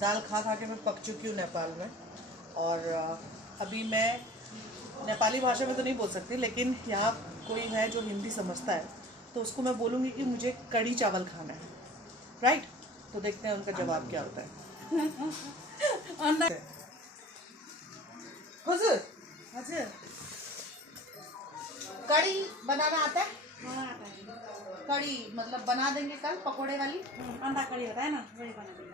दाल खा खा के मैं पक चुकी हूँ नेपाल में। और अभी मैं नेपाली भाषा में तो नहीं बोल सकती, लेकिन यहाँ कोई है जो हिंदी समझता है तो उसको मैं बोलूँगी कि मुझे कड़ी चावल खाना है, राइट? तो देखते हैं उनका जवाब क्या होता है। हुजूर, हुजूर, कड़ी बनाना आता है? कड़ी मतलब बना देंगे कल, पकोड़े वाली। अंडा कड़ी होता है ना, वही बना देंगे।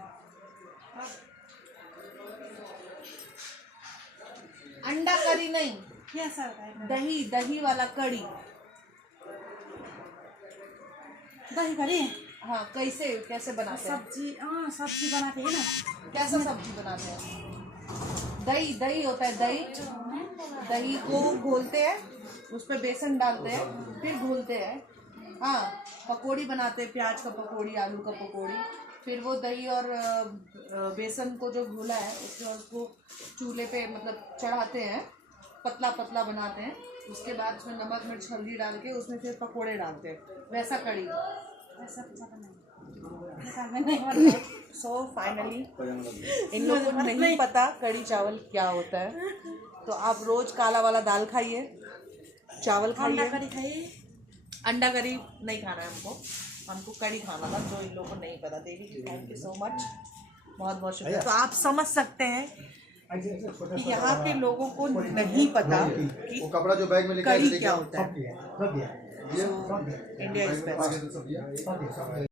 अंडा करी नहीं, कैसा होता है? दही दही वाला कड़ी। दही कड़ी। हाँ, कैसे बनाते हैं? सब्जी, हाँ सब्जी बनाते हैं ना। कैसा सब्जी बनाते हैं? दही दही होता है, दही दही को घोलते हैं, उस पर बेसन डालते हैं, फिर घोलते हैं। हाँ, पकौड़ी बनाते हैं, प्याज का पकौड़ी, आलू का पकौड़ी। फिर वो दही और बेसन को जो घोला है उसको चूल्हे पे मतलब चढ़ाते हैं, पतला पतला बनाते हैं। उसके बाद उसमें नमक मिर्च हल्दी डाल के उसमें फिर पकोड़े डालते हैं, वैसा कड़ी। ऐसा पता नहीं। सो फाइनली इन लोगों को नहीं पता कड़ी चावल क्या होता है। तो आप रोज काला वाला दाल खाइए, चावल अंडा खाइए। कड़ी खाइए। अंडा करी नहीं खाना है हमको कड़ी खाना था, जो इन लोगों को नहीं पता। देवी, थैंक यू सो मच, बहुत बहुत शुक्रिया। तो आप समझ सकते हैं कि यहाँ के लोगों को नहीं पता कि कपड़ा जो बैग में कड़ी क्या होता है। India is best.